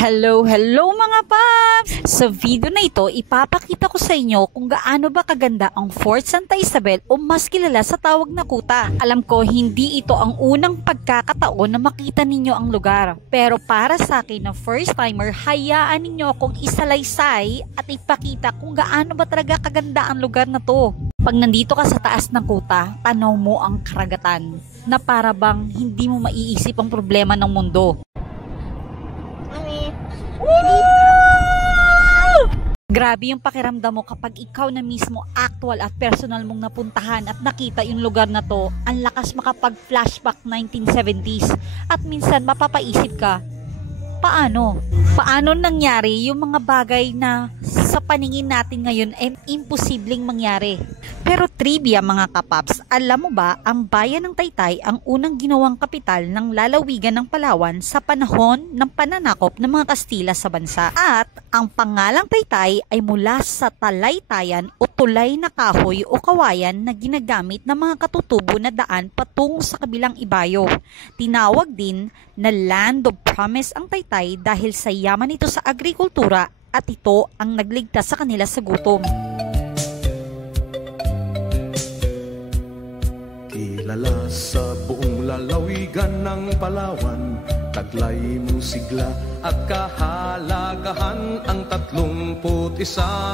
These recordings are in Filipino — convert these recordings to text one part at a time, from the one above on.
Hello mga paps! Sa video na ito, ipapakita ko sa inyo kung gaano ba kaganda ang Fort Santa Isabel o mas kilala sa tawag na kuta. Alam ko, hindi ito ang unang pagkakataon na makita ninyo ang lugar. Pero para sa akin na first timer, hayaan ninyo akong isalaysay at ipakita kung gaano ba talaga kaganda ang lugar na to. Pag nandito ka sa taas ng kuta, tanaw mo ang karagatan na para bang hindi mo maiisip ang problema ng mundo. Grabe yung pakiramdam mo kapag ikaw na mismo actual at personal mong napuntahan at nakita yung lugar na to. Ang lakas makapag-flashback 1970s at minsan mapapaisip ka, paano? Paano nangyari yung mga bagay na sa paningin natin ngayon ay imposibleng mangyari? Pero trivia mga kapaps, alam mo ba ang bayan ng Taytay ang unang ginawang kapital ng lalawigan ng Palawan sa panahon ng pananakop ng mga Kastila sa bansa? At ang pangalang Taytay ay mula sa talaytayan o tulay na kahoy o kawayan na ginagamit ng mga katutubo na daan patungo sa kabilang ibayo. Tinawag din na Land of Promise ang Taytay dahil sa yaman nito sa agrikultura at ito ang nagligtas sa kanila sa gutom. Kilala sa buong lalawigan ng Palawan, taglay mong sigla at kahalagahan ang 31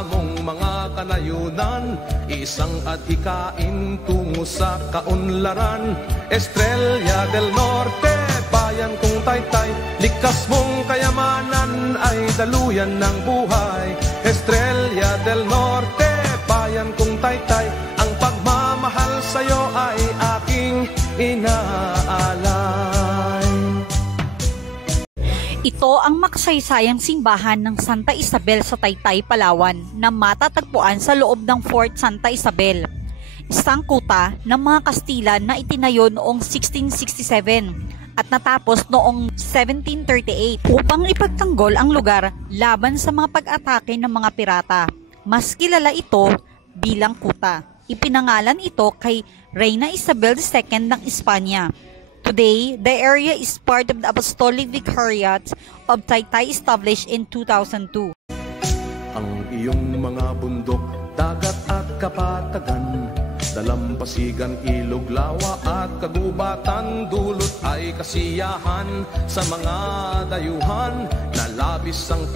mong mga kanayunan, isang adhikain tungo sa kaunlaran. Estrella del Norte, bayan kong Taytay, likas mong kayamanan ay daluyan ng buhay. Estrella del Norte, bayan kong Taytay, ang pagmamahal sa'yo ay aking inaalay. Ito ang makasaysayang simbahan ng Santa Isabel sa Taytay, Palawan na matatagpuan sa loob ng Fort Santa Isabel. Isang kuta ng mga Kastila na itinayo noong 1667 at natapos noong 1738 upang ipagtanggol ang lugar laban sa mga pag-atake ng mga pirata. Mas kilala ito bilang kuta. Ipinangalan ito kay Reina Isabel II ng Espanya. Today, the area is part of the Apostolic Vicariate of Taytay established in 2002. Ang iyong mga bundok, dagat at kapatagan, dalampasigan, ilog, lawa at kagubatan, dulot ay kasiyahan sa mga dayuhan na labis ang